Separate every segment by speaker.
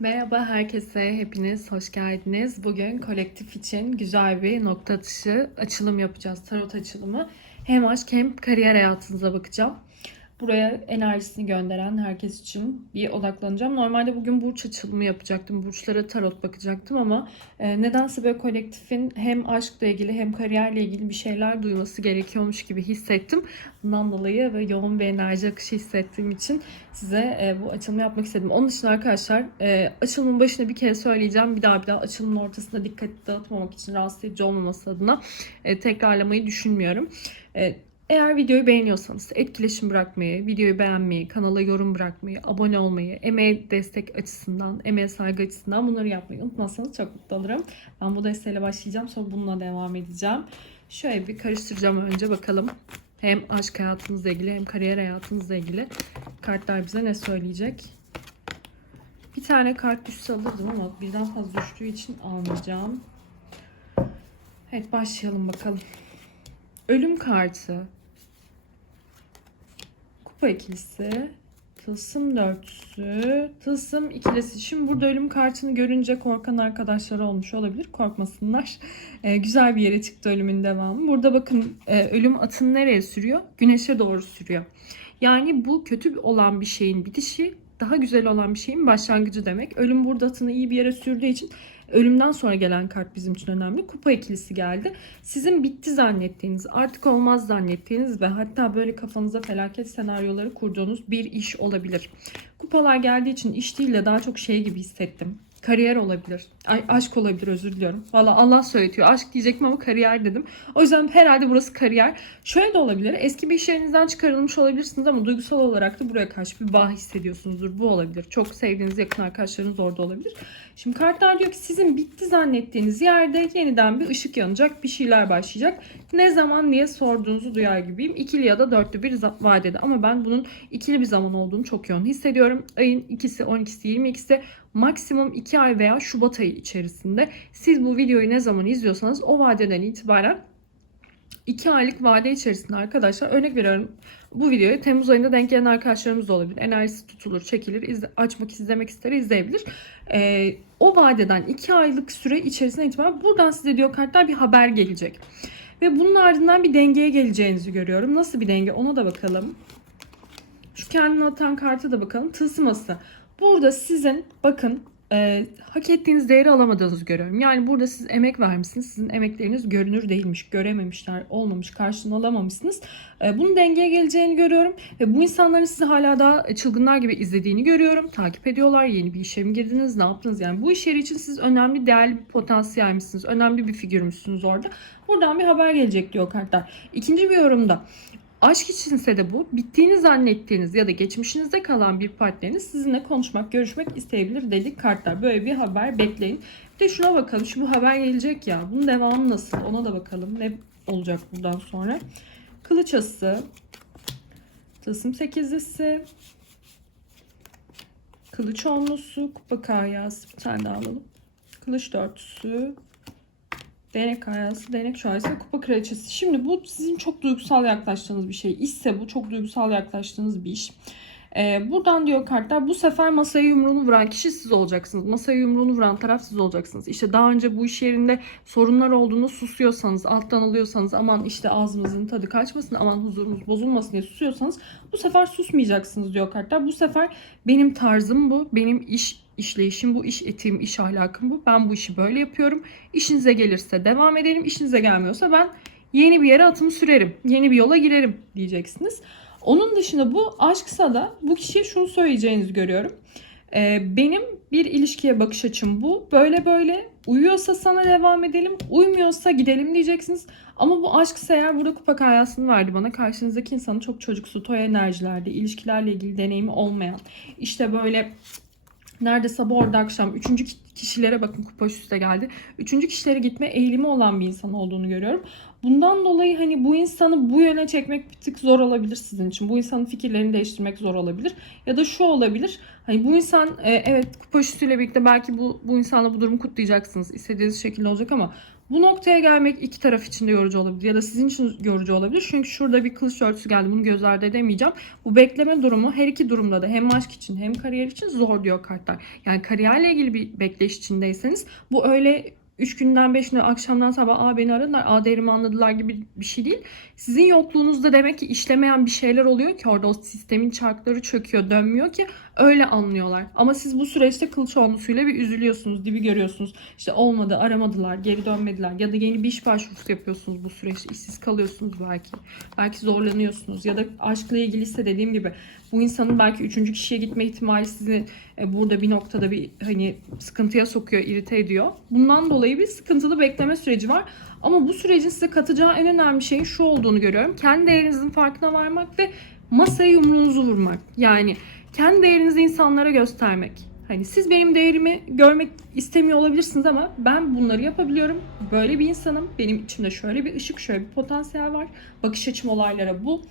Speaker 1: Merhaba herkese, hepiniz hoş geldiniz. Bugün kolektif için güzel bir nokta atışı açılım yapacağız, tarot açılımı. Hem aşk hem kariyer hayatınıza bakacağım. Buraya enerjisini gönderen herkes için bir odaklanacağım. Normalde bugün burç açılımı yapacaktım, burçlara tarot bakacaktım ama e, nedense böyle kolektifin hem aşkla ilgili hem kariyerle ilgili bir şeyler duyması gerekiyormuş gibi hissettim. Bundan dolayı ve yoğun bir enerji akışı hissettiğim için size e, bu açılımı yapmak istedim. Onun için arkadaşlar e, açılımın başına bir kere söyleyeceğim. Bir daha bir daha açılımın ortasında dikkat dağıtmamak için rahatsız edici olmaması adına e, tekrarlamayı düşünmüyorum. E, eğer videoyu beğeniyorsanız etkileşim bırakmayı, videoyu beğenmeyi, kanala yorum bırakmayı, abone olmayı, emeğe destek açısından, emeğe saygı açısından bunları yapmayı unutmazsanız çok mutlu olurum. Ben bu desteğiyle başlayacağım sonra bununla devam edeceğim. Şöyle bir karıştıracağım önce bakalım. Hem aşk hayatınızla ilgili hem kariyer hayatınızla ilgili kartlar bize ne söyleyecek? Bir tane kart düşse alırdım ama birden fazla düştüğü için almayacağım. Evet başlayalım bakalım. Ölüm kartı. Kupa ikilisi. Tılsım dörtlüsü. Tılsım ikilisi. Şimdi burada ölüm kartını görünce korkan arkadaşlar olmuş olabilir. Korkmasınlar. Ee, güzel bir yere çıktı ölümün devamı. Burada bakın e, ölüm atını nereye sürüyor? Güneşe doğru sürüyor. Yani bu kötü olan bir şeyin bitişi daha güzel olan bir şeyin başlangıcı demek. Ölüm burada atını iyi bir yere sürdüğü için ölümden sonra gelen kart bizim için önemli. Kupa ikilisi geldi. Sizin bitti zannettiğiniz, artık olmaz zannettiğiniz ve hatta böyle kafanıza felaket senaryoları kurduğunuz bir iş olabilir. Kupalar geldiği için iş değil de daha çok şey gibi hissettim. Kariyer olabilir. Ay, aşk olabilir özür diliyorum. Valla Allah söyletiyor. Aşk diyecektim ama kariyer dedim. O yüzden herhalde burası kariyer. Şöyle de olabilir. Eski bir iş yerinizden çıkarılmış olabilirsiniz ama duygusal olarak da buraya karşı bir bağ hissediyorsunuzdur. Bu olabilir. Çok sevdiğiniz yakın arkadaşlarınız orada olabilir. Şimdi kartlar diyor ki sizin bitti zannettiğiniz yerde yeniden bir ışık yanacak. Bir şeyler başlayacak. Ne zaman niye sorduğunuzu duyar gibiyim. İkili ya da dörtlü bir vadede. Ama ben bunun ikili bir zaman olduğunu çok yoğun hissediyorum. Ayın ikisi, 12'si, 22'si maksimum 2 ay veya Şubat ayı içerisinde siz bu videoyu ne zaman izliyorsanız o vadeden itibaren 2 aylık vade içerisinde arkadaşlar örnek veriyorum bu videoyu Temmuz ayında denk gelen arkadaşlarımız da olabilir. Enerjisi tutulur, çekilir, izle, açmak, izlemek ister, izleyebilir. Ee, o vadeden 2 aylık süre içerisinde itibaren buradan size diyor kartlar bir haber gelecek. Ve bunun ardından bir dengeye geleceğinizi görüyorum. Nasıl bir denge ona da bakalım. Şu kendini atan karta da bakalım. Tılsıması. Burada sizin bakın e, hak ettiğiniz değeri alamadığınızı görüyorum. Yani burada siz emek vermişsiniz. Sizin emekleriniz görünür değilmiş, görememişler, olmamış, karşılığını alamamışsınız. E, bunun dengeye geleceğini görüyorum. Ve bu insanların sizi hala daha çılgınlar gibi izlediğini görüyorum. Takip ediyorlar. Yeni bir işe mi girdiniz, ne yaptınız? Yani bu iş yeri için siz önemli, değerli bir potansiyelmişsiniz. Önemli bir figürmüşsünüz orada. Buradan bir haber gelecek diyor kartlar. İkinci bir yorumda. Aşk içinse de bu bittiğini zannettiğiniz ya da geçmişinizde kalan bir partneriniz sizinle konuşmak, görüşmek isteyebilir dedik kartlar. Böyle bir haber bekleyin. Bir de şuna bakalım. Şu bu haber gelecek ya. Bunun devamı nasıl? Ona da bakalım. Ne olacak buradan sonra? Kılıç ası. Tılsım sekizlisi. Kılıç onlusu. Kupa karyası. Bir tane daha alalım. Kılıç dörtlüsü. Değnek kayası, değnek şahesi ve kupa kraliçesi. Şimdi bu sizin çok duygusal yaklaştığınız bir şey. İşse bu çok duygusal yaklaştığınız bir iş. Ee, buradan diyor kartlar bu sefer masaya yumruğunu vuran kişi siz olacaksınız. Masaya yumruğunu vuran taraf siz olacaksınız. İşte daha önce bu iş yerinde sorunlar olduğunu susuyorsanız, alttan alıyorsanız aman işte ağzımızın tadı kaçmasın, aman huzurumuz bozulmasın diye susuyorsanız bu sefer susmayacaksınız diyor kartlar. Bu sefer benim tarzım bu, benim iş işleyişim bu, iş etiğim, iş ahlakım bu. Ben bu işi böyle yapıyorum. İşinize gelirse devam edelim, işinize gelmiyorsa ben yeni bir yere atımı sürerim, yeni bir yola girerim diyeceksiniz. Onun dışında bu aşksa da bu kişiye şunu söyleyeceğinizi görüyorum. Ee, benim bir ilişkiye bakış açım bu. Böyle böyle uyuyorsa sana devam edelim, uymuyorsa gidelim diyeceksiniz. Ama bu aşksa eğer burada kupa kayasını verdi bana. Karşınızdaki insanın çok çocuksu, toy enerjilerde, ilişkilerle ilgili deneyimi olmayan, işte böyle Nerede sabah orada akşam. Üçüncü kişilere bakın kupa üstte geldi. Üçüncü kişilere gitme eğilimi olan bir insan olduğunu görüyorum. Bundan dolayı hani bu insanı bu yöne çekmek bir tık zor olabilir sizin için. Bu insanın fikirlerini değiştirmek zor olabilir. Ya da şu olabilir. Hani bu insan e, evet kupa üstüyle birlikte belki bu, bu insanla bu durumu kutlayacaksınız. İstediğiniz şekilde olacak ama Bu noktaya gelmek iki taraf için de yorucu olabilir ya da sizin için yorucu olabilir. Çünkü şurada bir kılıç örtüsü geldi. Bunu göz ardı edemeyeceğim. Bu bekleme durumu her iki durumda da hem aşk için hem kariyer için zor diyor kartlar. Yani kariyerle ilgili bir bekleyiş içindeyseniz bu öyle 3 günden 5 günden akşamdan sabah aa beni aradılar, aa değerimi anladılar gibi bir şey değil. Sizin yokluğunuzda demek ki işlemeyen bir şeyler oluyor ki orada o sistemin çarkları çöküyor, dönmüyor ki öyle anlıyorlar. Ama siz bu süreçte kılıç olmuşuyla bir üzülüyorsunuz, dibi görüyorsunuz. İşte olmadı, aramadılar, geri dönmediler ya da yeni bir iş başvurusu yapıyorsunuz bu süreçte. işsiz kalıyorsunuz belki. Belki zorlanıyorsunuz ya da aşkla ilgiliyse dediğim gibi bu insanın belki üçüncü kişiye gitme ihtimali sizi e, burada bir noktada bir hani sıkıntıya sokuyor, irite ediyor. Bundan dolayı bir sıkıntılı bekleme süreci var. Ama bu sürecin size katacağı en önemli şeyin şu olduğunu görüyorum. Kendi değerinizin farkına varmak ve masaya yumruğunuzu vurmak. Yani kendi değerinizi insanlara göstermek. Hani siz benim değerimi görmek istemiyor olabilirsiniz ama ben bunları yapabiliyorum. Böyle bir insanım. Benim içimde şöyle bir ışık, şöyle bir potansiyel var. Bakış açım olaylara bu.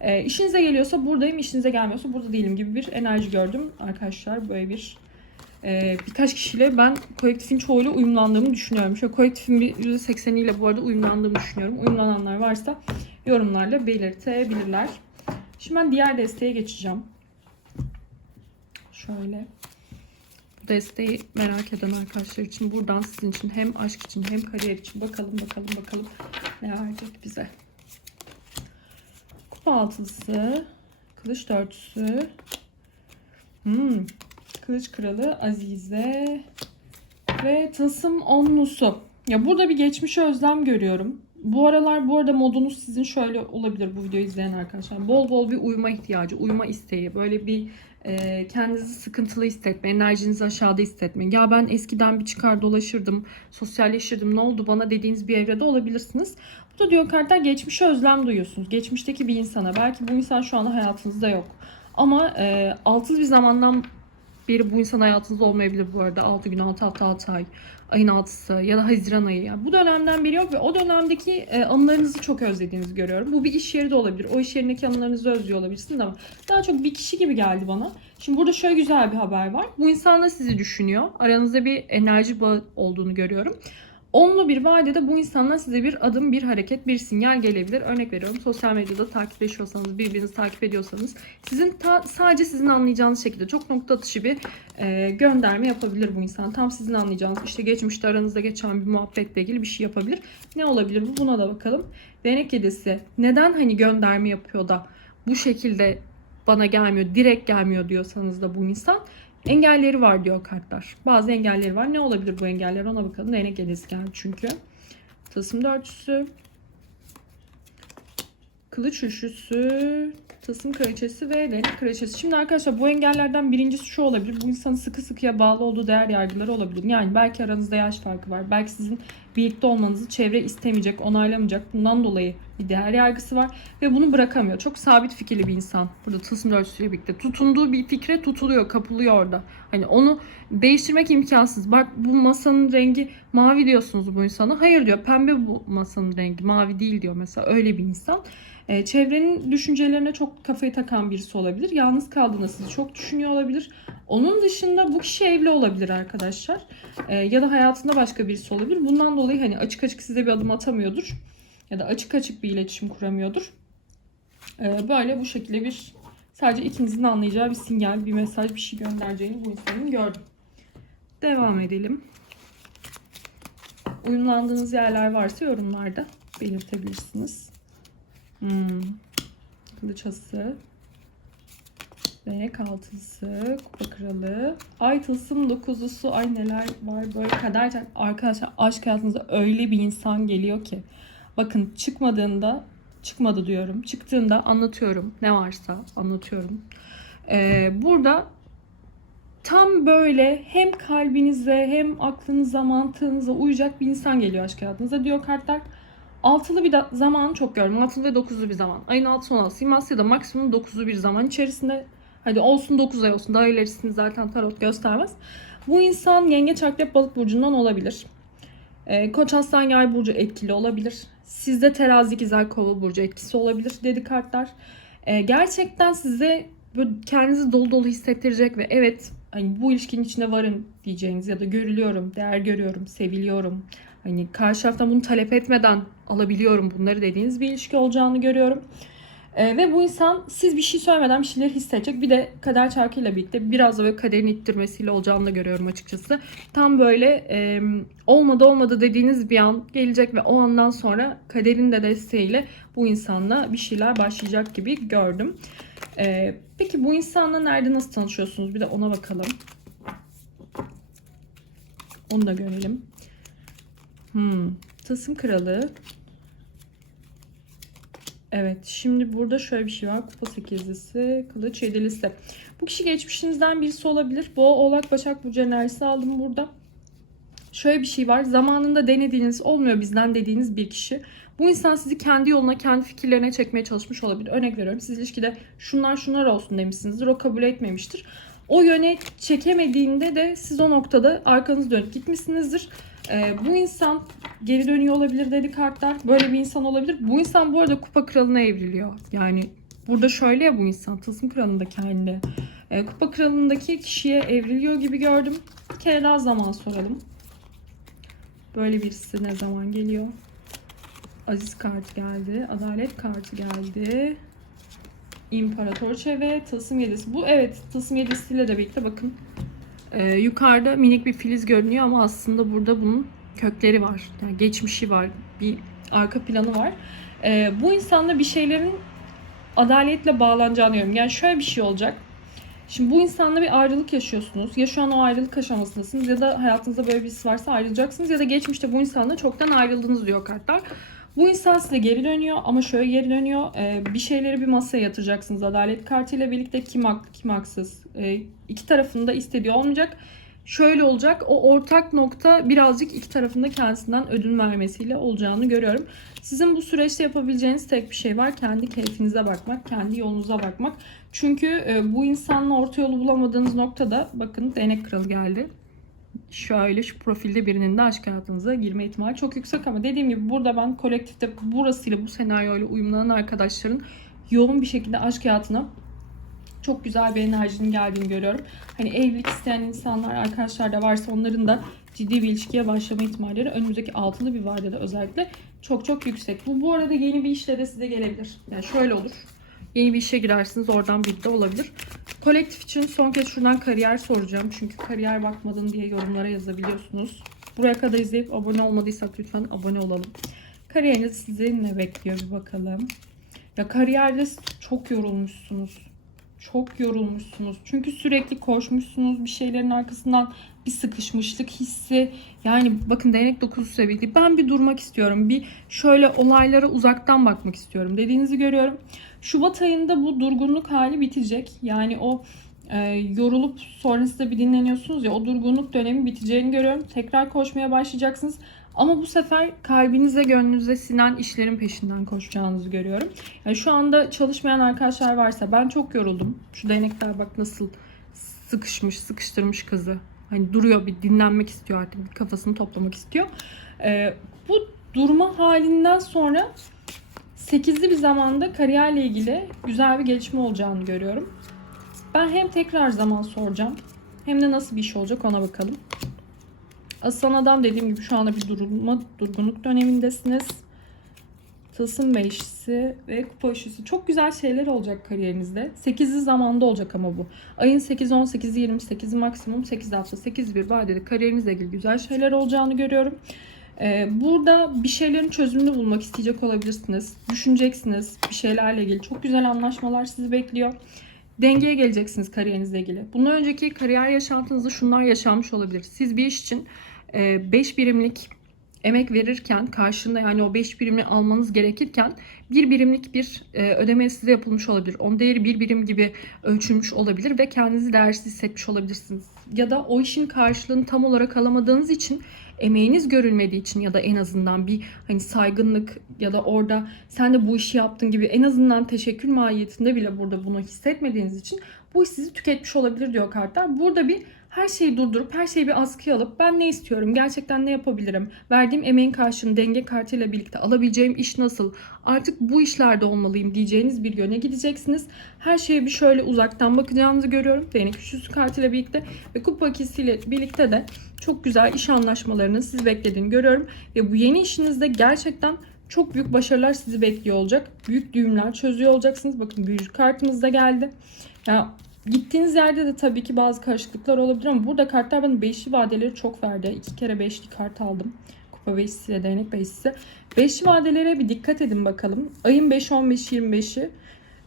Speaker 1: E, işinize geliyorsa buradayım, işinize gelmiyorsa burada değilim gibi bir enerji gördüm arkadaşlar. Böyle bir e, birkaç kişiyle ben kolektifin çoğuyla uyumlandığımı düşünüyorum. Şöyle kolektifin bir %80'iyle bu arada uyumlandığımı düşünüyorum. Uyumlananlar varsa yorumlarla belirtebilirler. Şimdi ben diğer desteğe geçeceğim. Şöyle. Bu desteği merak eden arkadaşlar için buradan sizin için hem aşk için hem kariyer için bakalım bakalım bakalım ne verecek bize. Kupa altısı, kılıç dörtüsü, hmm, kılıç kralı Azize ve tılsım onlusu. Ya burada bir geçmişe özlem görüyorum. Bu aralar bu arada modunuz sizin şöyle olabilir bu videoyu izleyen arkadaşlar. Bol bol bir uyuma ihtiyacı, uyuma isteği. Böyle bir e, kendinizi sıkıntılı hissetme, enerjinizi aşağıda hissetme. Ya ben eskiden bir çıkar dolaşırdım, sosyalleşirdim ne oldu bana dediğiniz bir evrede olabilirsiniz. Bu da diyor kartlar geçmişe özlem duyuyorsunuz. Geçmişteki bir insana. Belki bu insan şu anda hayatınızda yok. Ama e, altız bir zamandan beri bu insan hayatınızda olmayabilir bu arada. 6 gün, 6 hafta, 6 ay, ayın 6'sı ya da Haziran ayı. Yani bu dönemden biri yok ve o dönemdeki e, anılarınızı çok özlediğinizi görüyorum. Bu bir iş yeri de olabilir. O iş yerindeki anılarınızı özlüyor olabilirsiniz ama daha çok bir kişi gibi geldi bana. Şimdi burada şöyle güzel bir haber var. Bu insan da sizi düşünüyor. Aranızda bir enerji bağı olduğunu görüyorum. Onlu bir vadede bu insandan size bir adım, bir hareket, bir sinyal gelebilir. Örnek veriyorum sosyal medyada takipleşiyorsanız, birbirinizi takip ediyorsanız sizin ta, sadece sizin anlayacağınız şekilde çok nokta atışı bir e, gönderme yapabilir bu insan. Tam sizin anlayacağınız işte geçmişte aranızda geçen bir muhabbetle ilgili bir şey yapabilir. Ne olabilir bu? Buna da bakalım. Denek kedisi neden hani gönderme yapıyor da bu şekilde bana gelmiyor, direkt gelmiyor diyorsanız da bu insan Engelleri var diyor kartlar. Bazı engelleri var. Ne olabilir bu engeller ona bakalım. Değnek hediyesi geldi çünkü. Tılsım dörtüsü. Kılıç üçlüsü. Tılsım kraliçesi ve değnek kraliçesi. Şimdi arkadaşlar bu engellerden birincisi şu olabilir. Bu insanın sıkı sıkıya bağlı olduğu değer yargıları olabilir. Yani belki aranızda yaş farkı var. Belki sizin birlikte olmanızı çevre istemeyecek, onaylamayacak. Bundan dolayı bir değer yargısı var ve bunu bırakamıyor. Çok sabit fikirli bir insan. Burada tılsım dörtüsüyle birlikte. Tutunduğu bir fikre tutuluyor, kapılıyor orada. Hani onu değiştirmek imkansız. Bak bu masanın rengi mavi diyorsunuz bu insana. Hayır diyor pembe bu masanın rengi mavi değil diyor mesela. Öyle bir insan. Ee, çevrenin düşüncelerine çok kafayı takan birisi olabilir. Yalnız kaldığında sizi çok düşünüyor olabilir. Onun dışında bu kişi evli olabilir arkadaşlar. Ee, ya da hayatında başka birisi olabilir. Bundan dolayı hani açık açık size bir adım atamıyordur. Ya da açık açık bir iletişim kuramıyordur. Ee, böyle bu şekilde bir sadece ikinizin anlayacağı bir sinyal, bir mesaj, bir şey göndereceğini bu insanın gördüm. Devam edelim. Uyumlandığınız yerler varsa yorumlarda belirtebilirsiniz. Hmm. Kılıç ası. Ve altısı, kupa kralı. Ay tılsım dokuzusu. Ay neler var böyle kader. Arkadaşlar aşk hayatınıza öyle bir insan geliyor ki. Bakın çıkmadığında, çıkmadı diyorum. Çıktığında anlatıyorum. Ne varsa anlatıyorum. Ee, burada tam böyle hem kalbinize hem aklınıza, mantığınıza uyacak bir insan geliyor aşk hayatınıza diyor kartlar. Altılı bir zaman çok gördüm. Altılı ve dokuzlu bir zaman. Ayın altı son altı. Asya'da maksimum dokuzlu bir zaman içerisinde. Hadi olsun 9 ay olsun. Daha ilerisini zaten tarot göstermez. Bu insan yengeç akrep balık burcundan olabilir. E, Koç aslan yay burcu etkili olabilir. Sizde terazi ikizler kova burcu etkisi olabilir dedi kartlar. E, gerçekten size böyle kendinizi dolu dolu hissettirecek ve evet hani bu ilişkinin içinde varım diyeceğiniz ya da görülüyorum, değer görüyorum, seviliyorum, hani karşı taraftan bunu talep etmeden alabiliyorum bunları dediğiniz bir ilişki olacağını görüyorum. Ee, ve bu insan siz bir şey söylemeden bir şeyleri hissedecek. Bir de kader çarkıyla birlikte biraz da böyle kaderin ittirmesiyle olacağını da görüyorum açıkçası. Tam böyle e, olmadı olmadı dediğiniz bir an gelecek ve o andan sonra kaderin de desteğiyle bu insanla bir şeyler başlayacak gibi gördüm. Ee, peki bu insanla nerede nasıl tanışıyorsunuz? Bir de ona bakalım. Onu da görelim. Hmm. Tılsım kralı. Evet. Şimdi burada şöyle bir şey var. Kupa sekizlisi, kılıç yedilisi. Bu kişi geçmişinizden birisi olabilir. Boğa, oğlak, başak burcu enerjisi aldım burada. Şöyle bir şey var. Zamanında denediğiniz, olmuyor bizden dediğiniz bir kişi. Bu insan sizi kendi yoluna, kendi fikirlerine çekmeye çalışmış olabilir. Örnek veriyorum. Siz ilişkide şunlar şunlar olsun demişsinizdir. O kabul etmemiştir. O yöne çekemediğinde de siz o noktada arkanız dönüp gitmişsinizdir. Ee, bu insan geri dönüyor olabilir dedi kartlar. Böyle bir insan olabilir. Bu insan bu arada kupa kralına evriliyor. Yani burada şöyle ya bu insan. Tılsım kralındaki halinde. Ee, kupa kralındaki kişiye evriliyor gibi gördüm. Bir kere daha zaman soralım. Böyle birisi ne zaman geliyor? Aziz kartı geldi. Adalet kartı geldi. İmparatorça ve Tılsım Yedisi. Bu evet Tılsım Yedisi'yle de birlikte bakın. Ee, yukarıda minik bir filiz görünüyor ama aslında burada bunun kökleri var. Yani geçmişi var. Bir arka planı var. Ee, bu insanla bir şeylerin adaletle bağlanacağını görüyorum. Yani şöyle bir şey olacak. Şimdi bu insanla bir ayrılık yaşıyorsunuz. Ya şu an o ayrılık aşamasındasınız ya da hayatınızda böyle birisi varsa ayrılacaksınız ya da geçmişte bu insanla çoktan ayrıldınız diyor kartlar. Bu insan size geri dönüyor ama şöyle geri dönüyor. Ee, bir şeyleri bir masaya yatıracaksınız. Adalet kartıyla birlikte kim haklı kim haksız. Ee, iki tarafın da istediği olmayacak. Şöyle olacak. O ortak nokta birazcık iki tarafında kendisinden ödün vermesiyle olacağını görüyorum. Sizin bu süreçte yapabileceğiniz tek bir şey var. Kendi keyfinize bakmak, kendi yolunuza bakmak. Çünkü e, bu insanla orta yolu bulamadığınız noktada bakın değnek kralı geldi şöyle şu profilde birinin de aşk hayatınıza girme ihtimali çok yüksek ama dediğim gibi burada ben kolektifte burasıyla bu senaryoyla uyumlanan arkadaşların yoğun bir şekilde aşk hayatına çok güzel bir enerjinin geldiğini görüyorum. Hani evlilik isteyen insanlar, arkadaşlar da varsa onların da ciddi bir ilişkiye başlama ihtimalleri önümüzdeki altılı bir vadede özellikle çok çok yüksek. Bu bu arada yeni bir işle de size gelebilir. Yani şöyle olur. Yeni bir işe girersiniz oradan bir de olabilir. Kolektif için son kez şuradan kariyer soracağım. Çünkü kariyer bakmadın diye yorumlara yazabiliyorsunuz. Buraya kadar izleyip abone olmadıysak lütfen abone olalım. Kariyeriniz sizi ne bekliyor bir bakalım. Ya kariyerde çok yorulmuşsunuz. Çok yorulmuşsunuz. Çünkü sürekli koşmuşsunuz bir şeylerin arkasından bir sıkışmışlık hissi. Yani bakın değnek dokuzu sevildi. Ben bir durmak istiyorum. Bir şöyle olaylara uzaktan bakmak istiyorum dediğinizi görüyorum. Şubat ayında bu durgunluk hali bitecek. Yani o e, yorulup sonrasında bir dinleniyorsunuz ya o durgunluk dönemi biteceğini görüyorum. Tekrar koşmaya başlayacaksınız. Ama bu sefer kalbinize, gönlünüze sinen işlerin peşinden koşacağınızı görüyorum. Yani şu anda çalışmayan arkadaşlar varsa ben çok yoruldum. Şu değnekler bak nasıl sıkışmış, sıkıştırmış kızı. Hani duruyor bir dinlenmek istiyor artık bir kafasını toplamak istiyor. Ee, bu durma halinden sonra 8'li bir zamanda kariyerle ilgili güzel bir gelişme olacağını görüyorum. Ben hem tekrar zaman soracağım hem de nasıl bir iş olacak ona bakalım. Aslan adam dediğim gibi şu anda bir durulma, durgunluk dönemindesiniz. Tılsım beşlisi ve kupa üçlüsü. Çok güzel şeyler olacak kariyerinizde. 8'li zamanda olacak ama bu. Ayın 8, 18'i, 28'i maksimum 8 hafta, 8 bir vadede kariyerinizle ilgili güzel şeyler olacağını görüyorum. Ee, burada bir şeylerin çözümünü bulmak isteyecek olabilirsiniz. Düşüneceksiniz bir şeylerle ilgili. Çok güzel anlaşmalar sizi bekliyor. Dengeye geleceksiniz kariyerinizle ilgili. Bundan önceki kariyer yaşantınızda şunlar yaşanmış olabilir. Siz bir iş için 5 birimlik emek verirken karşında yani o 5 birimi almanız gerekirken bir birimlik bir e, ödeme size yapılmış olabilir. Onun değeri bir birim gibi ölçülmüş olabilir ve kendinizi değersiz hissetmiş olabilirsiniz. Ya da o işin karşılığını tam olarak alamadığınız için emeğiniz görülmediği için ya da en azından bir hani saygınlık ya da orada sen de bu işi yaptın gibi en azından teşekkür mahiyetinde bile burada bunu hissetmediğiniz için bu iş sizi tüketmiş olabilir diyor kartlar. Burada bir her şeyi durdurup her şeyi bir askıya alıp ben ne istiyorum, gerçekten ne yapabilirim, verdiğim emeğin karşılığını denge kartıyla birlikte alabileceğim iş nasıl, artık bu işlerde olmalıyım diyeceğiniz bir yöne gideceksiniz. Her şeye bir şöyle uzaktan bakacağınızı görüyorum. Değnek üçlüsü kartıyla birlikte ve kupa ikisiyle birlikte de çok güzel iş anlaşmalarının sizi beklediğini görüyorum. Ve bu yeni işinizde gerçekten çok büyük başarılar sizi bekliyor olacak. Büyük düğümler çözüyor olacaksınız. Bakın büyücü kartımız da geldi. Ya gittiğiniz yerde de tabii ki bazı karışıklıklar olabilir ama burada kartlar bana beşli vadeleri çok verdi. İki kere beşli kart aldım. Kupa beşlisi ve değnek beşlisi. Beşli vadelere bir dikkat edin bakalım. Ayın 5, 15, 25'i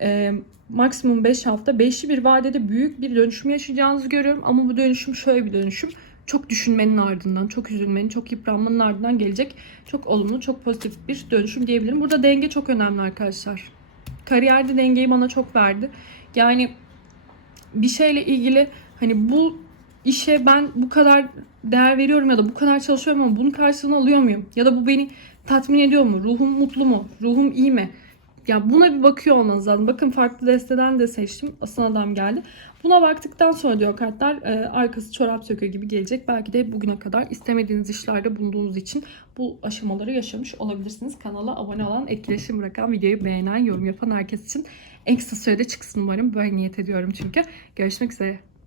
Speaker 1: e, maksimum 5 hafta. Beşli bir vadede büyük bir dönüşüm yaşayacağınızı görüyorum. Ama bu dönüşüm şöyle bir dönüşüm. Çok düşünmenin ardından, çok üzülmenin, çok yıpranmanın ardından gelecek çok olumlu, çok pozitif bir dönüşüm diyebilirim. Burada denge çok önemli arkadaşlar. Kariyerde dengeyi bana çok verdi. Yani bir şeyle ilgili hani bu işe ben bu kadar değer veriyorum ya da bu kadar çalışıyorum ama bunun karşılığını alıyor muyum? Ya da bu beni tatmin ediyor mu? Ruhum mutlu mu? Ruhum iyi mi? Ya buna bir bakıyor olmanız lazım. Bakın farklı desteden de seçtim. Aslan adam geldi. Buna baktıktan sonra diyor kartlar e, arkası çorap söküyor gibi gelecek. Belki de bugüne kadar istemediğiniz işlerde bulunduğunuz için bu aşamaları yaşamış olabilirsiniz. Kanala abone olan, etkileşim bırakan, videoyu beğenen, yorum yapan herkes için en kısa sürede çıksın umarım. Böyle niyet ediyorum çünkü. Görüşmek üzere.